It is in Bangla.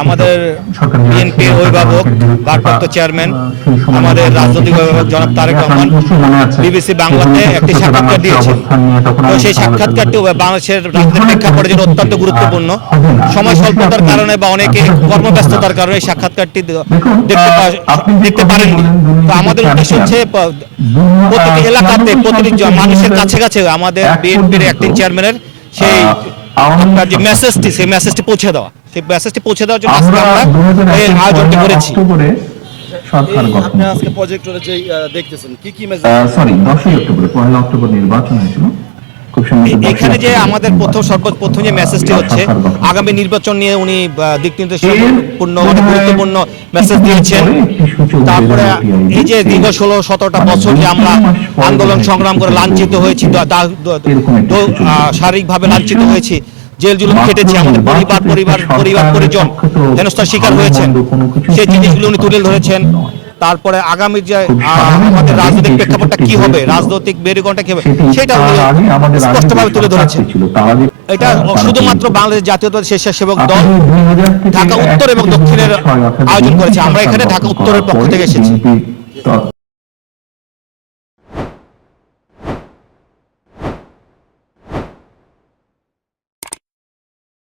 আমাদের বিএনপির অভিভাবক ভারপ্রাপ্ত চেয়ারম্যান আমাদের রাজনৈতিক অভিভাবক জনাব তারেক রহমান বিবিসি বাংলাতে একটি সাক্ষাৎকার দিয়েছেন। তো সেই সাক্ষাৎকারটি বাংলাদেশের রাজনীতির প্রেক্ষাপটের জন্য অত্যন্ত গুরুত্বপূর্ণ। সময় স্বল্পতার কারণে বা অনেকে কর্মব্যস্ততার কারণে এই সাক্ষাৎকারটি দেখতে পারেননি। তো আমাদের উদ্দেশ্য হচ্ছে প্রতিটি এলাকাতে প্রতিটি মানুষের কাছে কাছে আমাদের বিএনপির অ্যাক্টিং চেয়ারম্যানের সেই আপনার যে মেসেজটি সেই মেসেজটি পৌঁছে দেওয়া, সেই মেসেজটি পৌঁছে দেওয়ার জন্য আজকে আমরা এই আয়োজনটি করেছি। আপনি আজকে প্রজেক্টরে যে দেখতেছেন কি কি মেসেজ? সরি 10 অক্টোবর 1 অক্টোবর নির্বাচন হয়েছিল। এখানে যে আমাদের সর্বপ্রথম যে মেসেজটি হচ্ছে আগামী নির্বাচন নিয়ে উনি দিক নির্দেশপূর্ণ গুরুত্বপূর্ণ মেসেজ দিয়েছেন। তারপরে এই যে দীর্ঘ 16-17টা বছর যে আমরা আন্দোলন সংগ্রাম করে লাঞ্ছিত হয়েছি, শারীরিকভাবে লাঞ্ছিত হয়েছি, জেল জুলুম খেটেছি, আমাদের পরিবার পরিজন হেনস্থার শিকার হয়েছেন, সেই জিনিসগুলো উনি তুলে ধরেছেন। তারপরে আগামী যে আমাদের রাজনৈতিক প্রেক্ষাপটটা কি হবে, রাজনৈতিক মেরুকরণটা কি হবে, সেটা উনি স্পষ্টভাবে তুলে ধরেছেন। এটা শুধুমাত্র বাংলাদেশ জাতীয়তাবাদী স্বেচ্ছাসেবক দল ঢাকা উত্তর এবং দক্ষিণের আয়োজন করেছে। আমরা এখানে ঢাকা উত্তরের পক্ষ থেকে এসেছি।